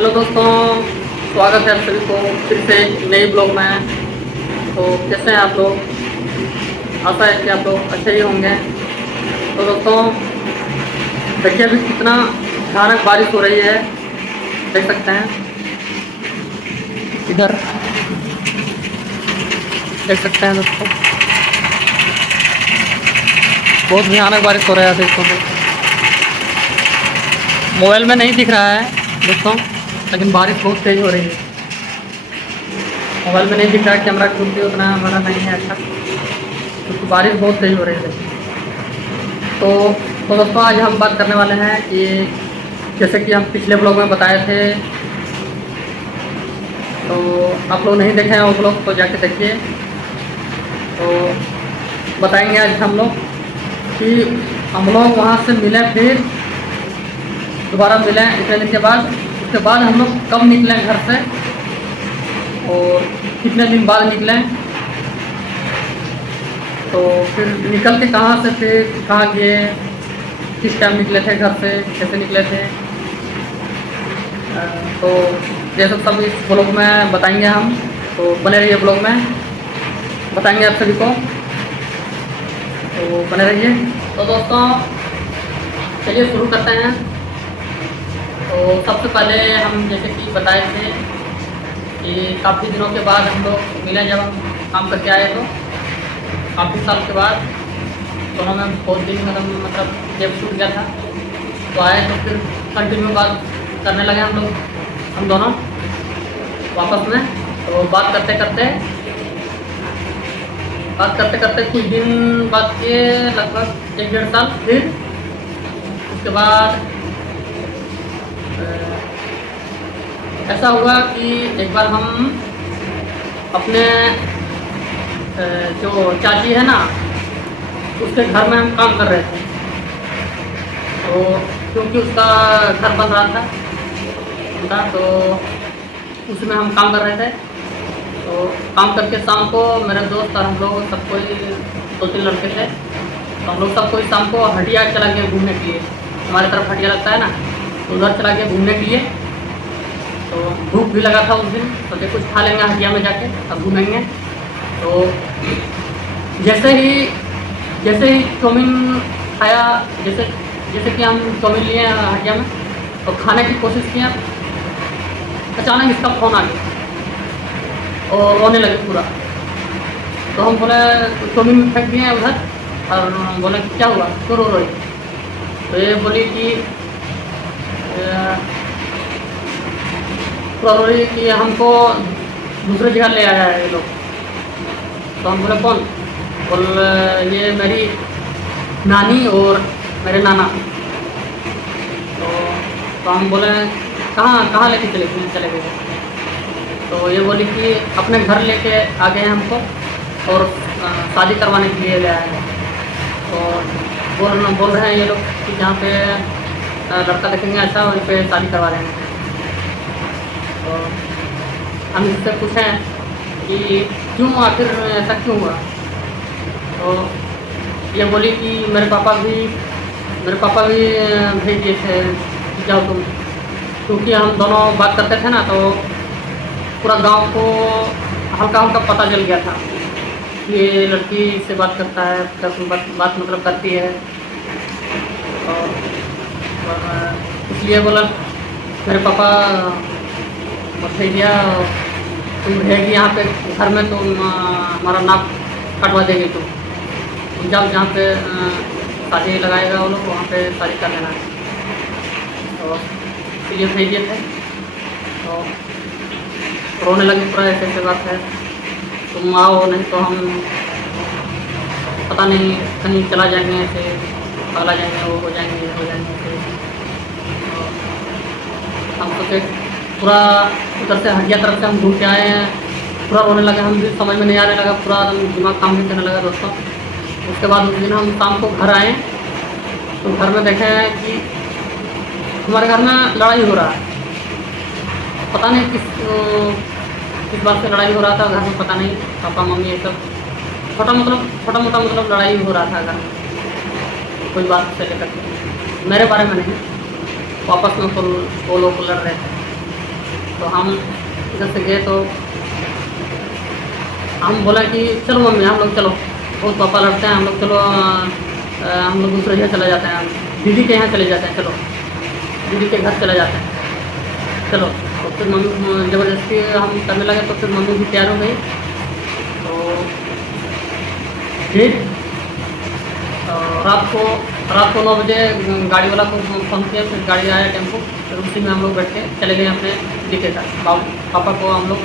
Hello दोस्तों, स्वागत है आप सभी को फिर से नए ब्लॉग में। तो कैसे हैं आप लोग? आशा है कि आप लोग अच्छे ही होंगे। तो दोस्तों देखिए, अभी कितना भयानक बारिश हो रही है, देख सकते हैं इधर, देख सकते हैं दोस्तों, बहुत भयानक बारिश हो रहा है दोस्तों। मोबाइल में नहीं दिख रहा है दोस्तों, लेकिन बारिश बहुत तेज़ हो रही है। मोबाइल में नहीं दिख रहा है, कैमरा क्वालिटी उतना हमारा नहीं है अच्छा, क्योंकि बारिश बहुत तेज़ हो रही है। तो दोस्तों आज हम बात करने वाले हैं कि जैसे कि हम पिछले ब्लॉग में बताए थे, तो आप लोग नहीं देखे हैं वो ब्लॉग तो जाके देखिए। तो बताएंगे आज हम लोग कि हम लोग वहाँ से मिले, फिर दोबारा मिले इतने दिन के बाद। उसके बाद हम लोग कब निकले घर से और कितने दिन बाद निकले, तो फिर निकल के कहाँ से, फिर कहाँ गए, किस टाइम निकले थे घर से, कैसे निकले थे, तो ये सब इस ब्लॉग में बताएंगे हम। तो बने रहिए, ब्लॉग में बताएंगे आप सभी को, तो बने रहिए। तो दोस्तों चलिए शुरू करते हैं। तो सबसे पहले हम जैसे कि बताए थे कि काफ़ी दिनों के बाद हम लोग मिले, जब हम काम करके आए तो काफ़ी साल के बाद दोनों में बहुत दिन मतलब गैप छूट गया था। तो आए तो फिर कंटिन्यू बात करने लगे हम दोनों वापस में। तो बात करते करते कुछ दिन बाद के लगभग 1-1.5 साल, फिर उसके बाद ऐसा हुआ कि एक बार हम अपने जो चाची है ना, उसके घर में हम काम कर रहे थे। तो क्योंकि उसका घर बन रहा था तो उसमें हम काम कर रहे थे। तो काम करके शाम को मेरे दोस्त और हम लोग सब कोई 2-3 लड़के थे, तो हम लोग सब कोई शाम को हटिया चला गए घूमने के लिए। हमारे तरफ हटिया लगता है ना, तो उधर चला गए घूमने के लिए। तो भूख भी लगा था उस दिन, तो कुछ खा लेंगे हटिया में जाके, अब घूमेंगे। तो जैसे ही चाउमीन खाया, जैसे कि हम चाउमीन लिए हटिया में, तो खाने की कोशिश किया, अचानक इसका फ़ोन आ गया और रोने लगे पूरा। तो हम बोले, चाउमीन फेंक दिए उधर और बोले क्या हुआ, क्यों रो रही? तो ये बोली कि पूरा रो रही कि हमको दूसरी जगह ले आया है ये लोग। तो हम बोले कौन? बोल ये मेरी नानी और मेरे नाना। तो हम बोले कहाँ लेके चले गए? तो ये बोली कि अपने घर लेके आ गए हैं हमको और शादी करवाने के लिए ले आए हैं। तो बोल रहे हैं ये लोग कि जहाँ पे लड़का देखेंगे अच्छा, वहीं पे शादी करवा रहे हैं। तो हम इससे पूछें कि क्यों, आखिर ऐसा क्यों हुआ? तो ये बोली कि मेरे पापा भी भेज दिए थे कि जाओ तुम, क्योंकि हम दोनों बात करते थे ना, तो पूरा गांव को हल्का पता चल गया था कि ये लड़की से बात करता है, बात मतलब करती है। और इसलिए बोला मेरे पापा भेज दिया, तुम रहेगी यहाँ पे घर में, तुम हमारा नाक कटवा देंगे, तुम जाओ जहाँ पे शादी लगाएगा वो लोग, वहाँ पे शादी कर लेना। तो इसलिए भेज दिए थे। तो रोने लगे पूरा, ऐसे बात है, तुम आओ नहीं तो हम पता नहीं कहीं चला जाएंगे, ऐसे पाला जाएंगे, वो हो जाएंगे ऐसे। तो हम सोचे पूरा उधर से हटिया तरफ से हम घूम के आए हैं, पूरा रोने लगे, हम भी समझ में नहीं आने लगा, पूरा दिमाग काम नहीं करने लगा दोस्तों। उसके बाद उस दिन हम शाम को घर आए, तो घर में देखे हैं कि हमारे घर में लड़ाई हो रहा है। पता नहीं किस बात से लड़ाई हो रहा था घर में, पता नहीं, पापा मम्मी ये सब छोटा मोटा मतलब लड़ाई हो रहा था घर में, कोई बात से लेकर के, मेरे बारे में नहीं, आपस में वो लोग लड़ रहे थे। तो हम इधर से गए तो हम बोला कि चलो मम्मी हम लोग चलो, बहुत पापा लड़ते हैं, हम लोग चलो हम लोग दूसरे जगह चले जाते हैं, दीदी के यहाँ चले जाते हैं, चलो दीदी के घर चले जाते हैं चलो। तो फिर मम्मी ज़बरदस्ती हम करने लगे, तो फिर मम्मी भी तैयार हो गई। तो फिर रात को 9 बजे गाड़ी वाला को फ़ोन किया, फिर गाड़ी आया टेम्पो, फिर उसी में हम लोग बैठ के चले गए अपने दीदी के घर। पापा को हम लोग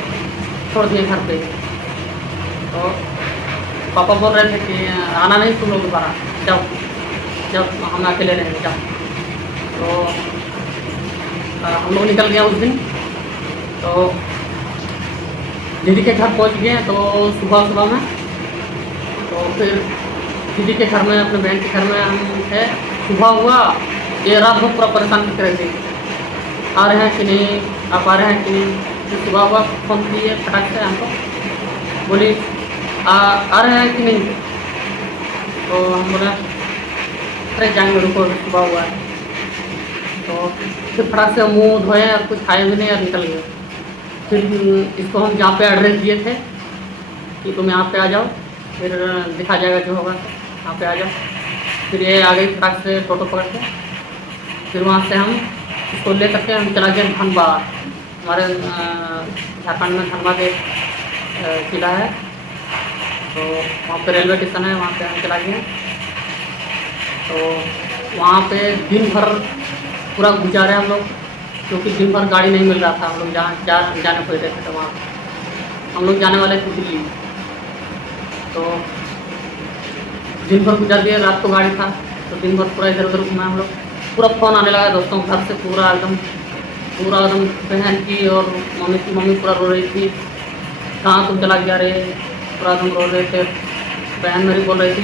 छोड़ दिए घर पे। तो पापा बोल रहे थे कि आना नहीं तुम लोग दोबारा, जाओ जब हम अकेले रहेंगे जाओ। तो हम लोग निकल गया उस दिन। तो दीदी के घर पहुंच गए तो सुबह में, तो फिर दीदी के घर में, अपने बहन के घर में हम थे। सुबह हुआ, ये रात भर पूरा परेशान करके रख दी, आ रहे हैं कि नहीं, आप आ रहे हैं कि नहीं। फिर सुबह हुआ, फ़ोन किए फटाक से हमको, बोली आ रहे हैं कि नहीं। तो हम बोला अरे जाएंगे रुको, सुबह हुआ है। तो फिर फटाक से मुँह धोए और कुछ खाए भी नहीं और निकल गए। फिर इसको हम जहाँ पे एड्रेस दिए थे कि तुम यहाँ पे आ जाओ, फिर दिखा जाएगा जो होगा, यहाँ पे आ जाओ। फिर ये आ गई फटाक से टोटो पकड़ के। फिर वहाँ से हम इसको ले करके हम चला गए धनबाद। हमारे झारखंड में धनबाद एक किला है, तो वहाँ पे रेलवे स्टेशन है, वहाँ पे हम चला गए। तो वहाँ पे दिन भर पूरा गुजारे हम लोग, क्योंकि दिन भर गाड़ी नहीं मिल रहा था। हम लोग जाने पड़ रहे थे। तो वहाँ हम लोग जाने वाले थे दिल्ली। तो दिन भर गुजार दिए, रात को गाड़ी था, तो दिन भर पूरा इधर उधर घूमे हम लोग। पूरा फ़ोन आने लगा दोस्तों घर से, पूरा एकदम बहन की और मम्मी की। मम्मी पूरा रो रही थी, कहाँ तुम चला गया रे, पूरा एकदम रो रहे थे। बहन मेरी बोल रही थी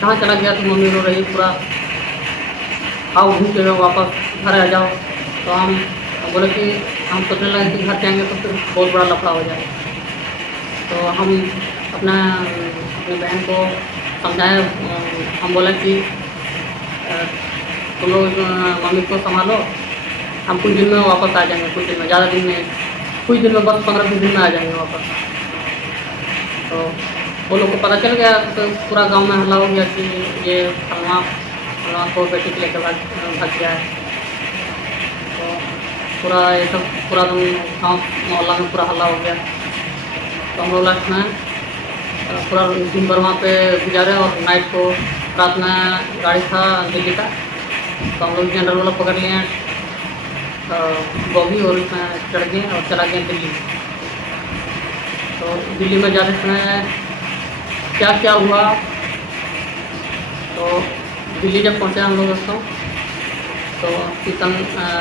कहाँ चला गया तुम, मम्मी रो रही पूरा, आओ घूम के वापस घर आ जाओ। तो हम बोले कि हम सोचने लगे कि घर जाएंगे तो फिर बहुत बड़ा लफड़ा हो जाए। तो हम अपनी बहन को समझाए, हम बोले कि तुम लोग मम्मी को संभालो, हम कुछ दिन में वापस आ जाएंगे, कुछ दिन में, ज़्यादा दिन में, कुछ दिन में, बस 15-20 दिन में आ जाएंगे वापस। तो वो लोग को पता चल गया, तो पूरा गांव में हल्ला हो गया कि ये फलना को बेटी के लेकर भाग गया है। तो पूरा ये सब पूरा गाँव मोहल्ला में पूरा हल्ला हो गया। तो हम लोग लास्ट में पूरा दिन भर वहाँ पे गुजारे, और नाइट को, रात में गाड़ी था दिल्ली का, तो हम लोग जनरल वाला पकड़ लिए, बॉगी, और उसमें चढ़ गए और चला गए दिल्ली। तो दिल्ली में जाते समय क्या क्या हुआ, तो दिल्ली जब पहुँचे हम लोग दोस्तों, तो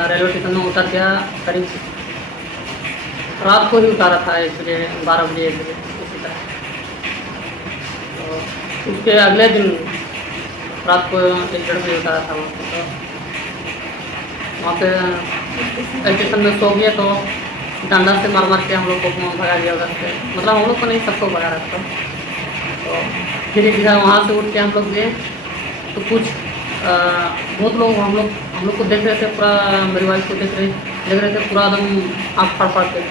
रेलवे स्टेशन में उतर गया। करीब रात को ही उतारा था, 1 बजे, 12 बजे, 1 बजे इसी तरह। तो उसके अगले दिन रात को 1-1:30 बजे उतारा था वहाँ। तो वहाँ पे स्टेशन में सो गए, तो डंडा से मार के हम लोग को भगा दिया उधर से, मतलब हम लोग को नहीं, सबको भगा रखा। तो धीरे धीरे वहाँ से उठ के हम लोग गए, तो कुछ बहुत लोग हम लोग को देख रहे थे, पूरा मेरी वाइफ को देख रहे थे, पूरा एकदम आँख फाड़ के,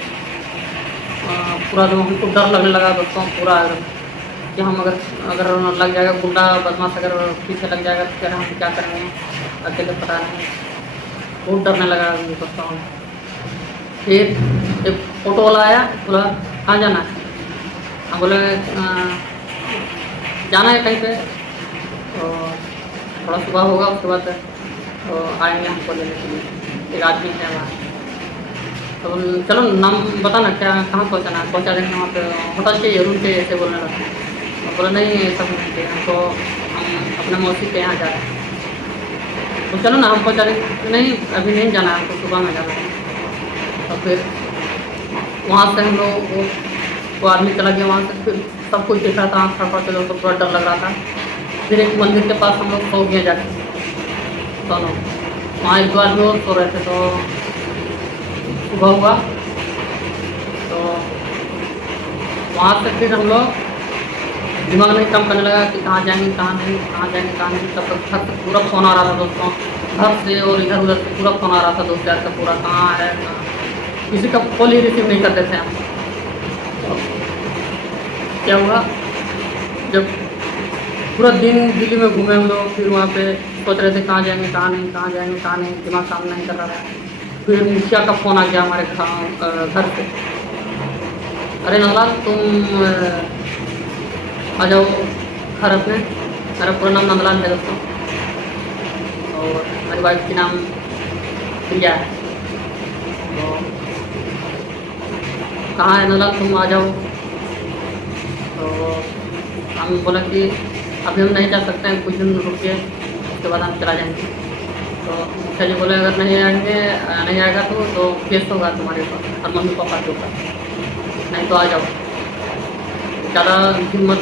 पूरा एकदम हमको डर लगने लगा दोस्तों, पूरा एकदम कि हम अगर लग जाएगा, गुंडा बदमाश अगर पीछे लग जाएगा तो फिर हम क्या करेंगे, अकेले पता नहीं, बहुत डरने लगा दोस्तों। फिर एक ऑटो वाला आया, बोला कहाँ जाना है, हम बोले जाना है कहीं पे, तो थोड़ा सुबह होगा, उसके बाद तो आएंगे हमको लेने के लिए। एक आदमी है वहाँ, तो चलो नाम बताना, क्या कहाँ पहुँचाना है, पहुँचा देंगे वहाँ पे, होटल चाहिए, रूम चाहिए, ऐसे बोलने लगे। तो बोला नहीं सब नहीं चाहिए हमको, हम अपने मौसी के यहाँ जा रहे हैं। तो चलो ना हम पहुँचा देंगे, नहीं अभी नहीं जाना है, हमको सुबह में जाना है। तो फिर वहाँ से हम लोग वो आदमी चला गया वहाँ से, फिर सब कुछ देख रहा था, आँख फाड़ के, तो पूरा डर लग रहा था। फिर एक मंदिर के पास हम लोग सो गए जाके दोनों, वहाँ 1-2 आदमी और सो रहे थे। तो सुबह हुआ, तो वहाँ से फिर हम लोग दिमाग में काम करने लगा कि कहाँ जाएंगे कहाँ नहीं, कहाँ जाएंगे कहाँ नहीं। तब तक घर से पूरा फ़ोन आ रहा था दोस्तों, घर से और इधर उधर से पूरा फ़ोन आ रहा था दोस्त यार का, पूरा कहाँ है कहाँ। किसी का कॉल ही रिसीव नहीं करते थे हम। तो क्या हुआ, जब पूरा दिन दिल्ली में घूमे हम लोग, फिर वहाँ पे सोच रहे थे कहाँ जाएंगे कहाँ नहीं, कहाँ जाएंगे कहाँ नहीं, दिमाग काम नहीं कर रहा था। फिर मुखिया का फ़ोन आ गया हमारे घर पे, अरे नंदलाल तुम आ जाओ घर अपने। मेरा पूरा नाम नंदलाल है दोस्तों, और मेरी वाइफ की नाम प्रिया है। तो कहाँ है नंदलाल, तुम आ जाओ। तो हम बोला कि अभी हम नहीं जा सकते हैं, कुछ दिन रुकिए, उसके बाद हम चला जाएंगे। तो मुखिया जी बोले अगर नहीं आएगा तो केस होगा तुम्हारे ऊपर और मम्मी पापा के ऊपर, नहीं तो आ जाओ, ज़्यादा हिम्मत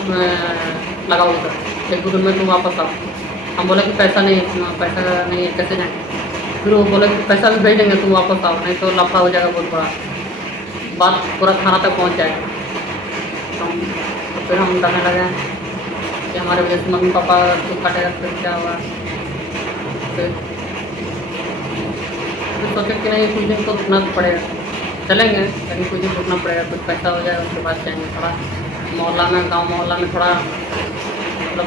लगाओ उधर, 1-2 दिन में तुम वापस आओ। हम बोले कि पैसा नहीं है, कैसे जाएंगे। फिर वो बोले कि पैसा भी भेज देंगे, तुम वापस आओ, नहीं तो लफड़ा हो जाएगा बहुत बड़ा, बात पूरा थाना तक पहुंच जाएगा। तो फिर हम डरने लगे कि हमारे वजह से मम्मी पापा को काटेगा, फिर क्या हुआ। फिर सोचे कि नहीं कुछ दिन तो रुकना तो पड़ेगा, चलेंगे लेकिन कुछ दिन रुकना पड़ेगा, कुछ पैसा हो जाएगा उसके बाद जाएंगे। थोड़ा गाँव मोहल्ला में थोड़ा मतलब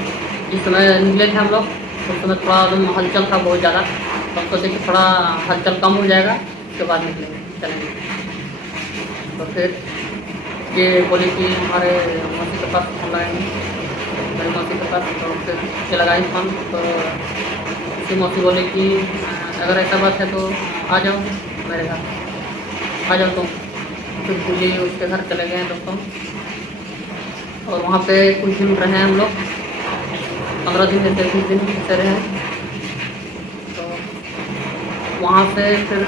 जिस समय निकले थे हम लोग उस समय थोड़ा एकदम हलचल था बहुत ज़्यादा, तो हम सोचे कि थोड़ा हलचल कम हो जाएगा उसके बाद निकलेंगे चलेंगे। तो फिर ये बोली कि हमारे मौसी के पास फोन लगाएंगे, मेरी मौसी के पास। तो फिर ये लगाई फोन, तो उसकी मौसी बोली कि अगर ऐसा बात है तो आ जाओ मेरे घर, आ जाओ तुम। फिर पूजी उसके घर चले गए दोस्तों, और वहाँ पे कुछ दिन रहे हम लोग, 15 दिन जैसे कुछ दिन ऐसे रहे। तो वहाँ से फिर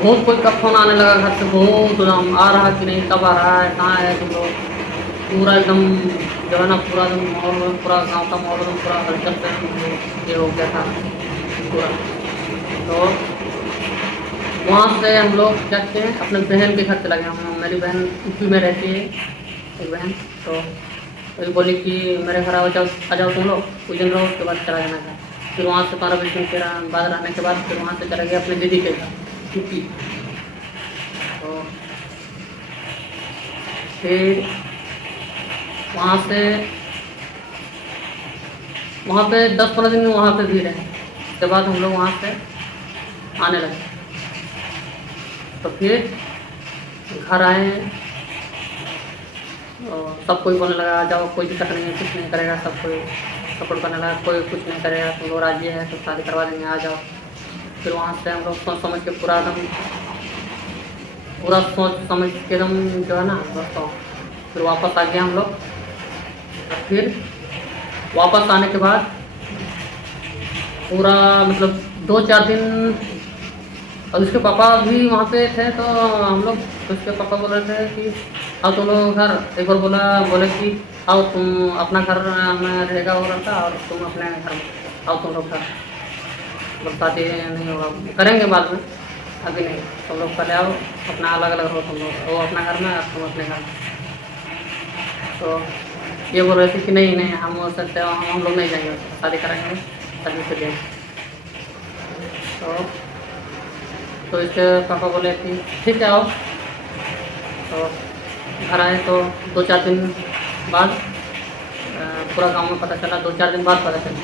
बहुत कोई का फ़ोन आने लगा घर से, बहुत एकदम आ रहा कि नहीं, कब आ रहा है, कहाँ है तुम लोग। पूरा एकदम जो है ना, पूरा एकदम माहौल, पूरा गाँव का माहौल एकदम पूरा हलचल से ये हो गया था पूरा। तो वहाँ से हम लोग क्या किए, अपने बहन के घर चला गया। मेरी बहन यूपी में रहती है एक बहन, तो वही बोली कि मेरे घर आ जाओ तुम लोग, कुछ दिन रहो, उसके बाद चला जाना था। फिर वहाँ से 15-20 दिन के बाद रहने के बाद फिर वहाँ से चला गया अपने दीदी के घर यूपी। तो फिर वहाँ पे 10-15 दिन वहाँ पे भी रहे, उसके बाद हम लोग वहाँ से आने लगे। तो फिर घर आए और सब कोई बोलने लगा आ जाओ, कोई दिक्कत नहीं है, कुछ नहीं करेगा, सब कोई सपोर्ट करने लगा, कोई कुछ नहीं करेगा, तुम लोग राजी है तो शादी करवा देंगे, आ जाओ। फिर वहाँ से हम लोग सोच समझ के पूरा सोच समझ के एकदम जो है ना दोस्तों, फिर वापस आ गए हम लोग। फिर वापस आने के बाद पूरा मतलब 2-4 दिन, और उसके पापा भी वहाँ पे थे। तो हम लोग, उसके पापा बोल रहे थे कि आओ तुम लोग घर। एक बार बोले कि आओ तुम अपना घर में रहेगा हो रहा था, और तुम अपने घर में आओ तुम लोग घर, शादी नहीं होगा, करेंगे बाद में, अभी नहीं, तुम लोग पहले आओ, अपना अलग अलग रहो, तुम लोग वो अपना घर में और तुम अपने घर में। तो ये बोल रहे थे कि नहीं हम हो सकते हम लोग नहीं जाएंगे, शादी कराएंगे, शादी से जाएंगे। तो इसके पापा बोले कि ठीक है आओ। तो घर आए तो 2-4 दिन बाद पूरा गांव में पता चला, 2-4 दिन बाद पता चला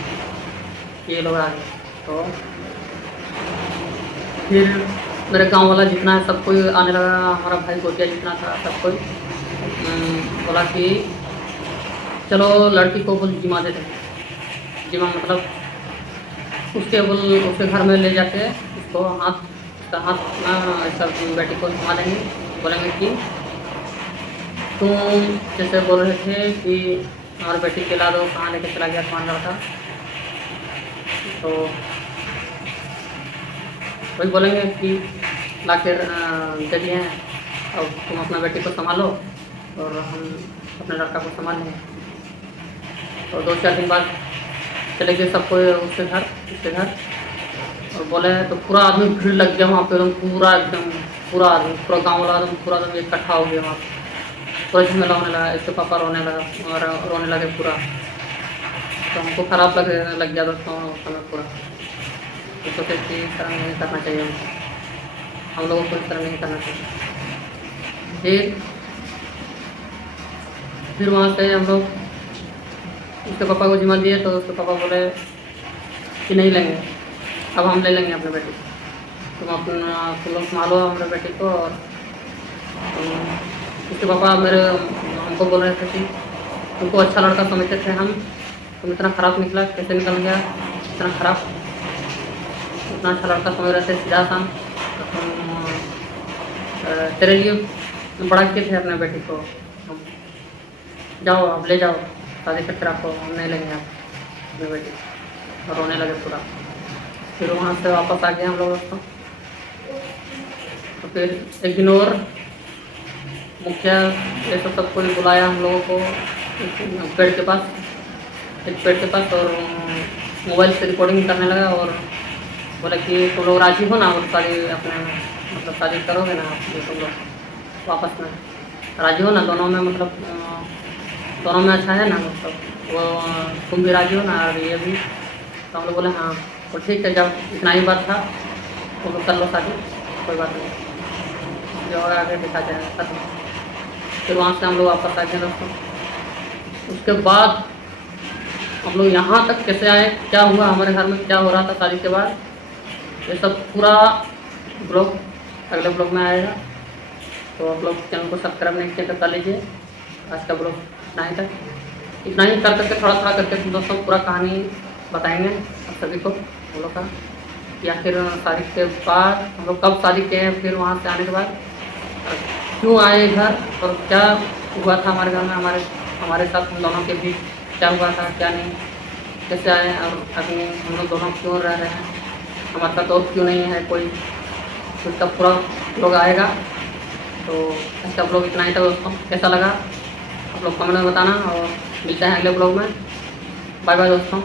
ये लोग आ गए। तो फिर मेरे गांव वाला जितना है सब कोई आने लगा, हमारा भाई गोतिया जितना था सब कोई बोला कि चलो लड़की को बोल जिमा देते हैं। जिमा मतलब उसके घर में ले जाके उसको हाथ ऐसा बेटी को घुमा देंगे, बोलेंगे कि तुम जैसे बोल रहे थे कि हमारी बेटी के ला दो, कहाँ लेके चला गया तुम्हारा लड़का। तो वही बोलेंगे कि ला कर दे दिए हैं, अब तुम अपना बेटी को संभालो और हम अपने लड़का को संभाल लेंगे। तो 2-4 दिन बाद चले गए सबको उसके घर, और बोले तो पूरा आदमी भीड़ लग गया वहाँ पे, एकदम पूरा आदमी, पूरा गाँव वाला एकदम पूरा एकदम इकट्ठा हो गया वहाँ पे, पूरा झमेला होने लगा। इसके पापा रोने लगे पूरा। तो हमको खराब लग गया दोस्तों उस समय पूरा, तो सोचे कि नहीं करना चाहिए हमको। हम लोगों को इस तरह नहीं करना चाहिए। फिर वहाँ से हम लोग उसके पापा को जिम्मा दिए, तो उसके पापा बोले कि नहीं लेंगे, अब हम ले लेंगे अपने बेटी को, तुम लोग संभालो हमारे बेटी को। और उसके पापा मेरे हमको बोल रहे थे कि तुमको अच्छा लड़का समझते थे हम, तुम इतना ख़राब निकला, कैसे निकल गया इतना ख़राब, इतना अच्छा लड़का समझ रहे थे सीधा सा, तेरे लिए बड़ा किए थे अपने बेटी को, हम जाओ अब ले जाओ शादी करके, आपको हम नहीं लेंगे आप अपनी बेटी। और रोने लगे पूरा। फिर वहाँ से वापस आ गए हम लोग दोस्तों। तो फिर एक दिन और मुखिया ये सब कोई बुलाया हम लोगों को एक पेड़ के पास, और मोबाइल से रिकॉर्डिंग करने लगा और बोला कि तुम लोग राजी हो ना, और शादी अपने मतलब शादी करोगे ना आप, तुम लोग वापस में राजी हो ना, दोनों में मतलब दोनों में अच्छा है ना, मतलब वो तुम भी राजी हो ना और ये भी। तो हम लोग बोले हाँ, तो ठीक है, जब इतना ही बात था तो लोग कर लो शादी, कोई बात नहीं, जो होगा आगे दिखा जाएगा खत्म। फिर वहाँ से हम लोग वापस आ गए दोस्तों। उसके बाद हम लोग यहाँ तक कैसे आए, क्या हुआ हमारे घर में, क्या हो रहा था शादी के बाद, ये सब पूरा ब्लॉग अगले ब्लॉग में आएगा। तो आप लोग चैनल को सब्सक्राइब नहीं किया तो कर लीजिए। आज का ब्लॉग इतना ही कर करके थोड़ा थोड़ा करके दोस्तों पूरा कहानी बताएंगे आप सभी को हम लोग का, या फिर शादी के बाद हम लोग कब शादी किए हैं, फिर वहाँ से आने के बाद क्यों आए घर, और क्या हुआ था हमारे घर में, हमारे साथ हम दोनों के बीच क्या हुआ था क्या नहीं, कैसे आए, और अभी हम लोग दोनों क्यों रह रहे हैं, हमारे साथ और क्यों नहीं है कोई, तो इसका पूरा ब्लॉग आएगा। तो इसका ब्लॉग इतना ही था दोस्तों, कैसा लगा आप लोग कमेंट में बताना, और मिलते हैं अगले ब्लॉग में। बाय बाय दोस्तों।